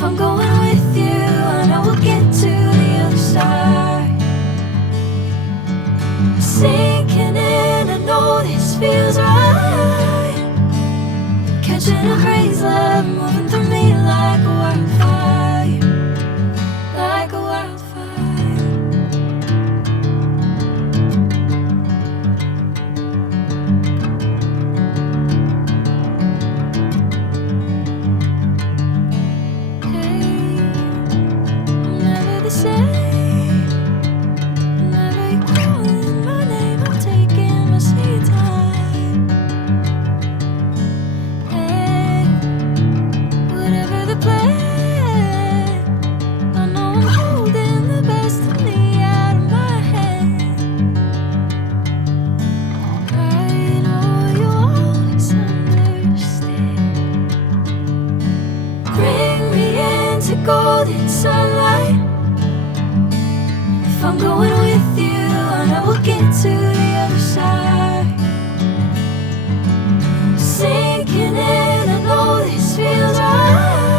If I'm going with you, I know we'll get to the other side. Sinking in, I know this feels right. Catching a crazy love, moving through me like a wildfire, like a wildfire. Hey, I'm never the same. Whenever you're calling my name, I'm taking my sweet time. Hey, whatever the plan, I know I'm holding the best of me out of my hand. I know you'll always understand. Bring me into golden sunlight. If I'm going with you, I know we'll get to the other side. Sinking in, I know this feels right.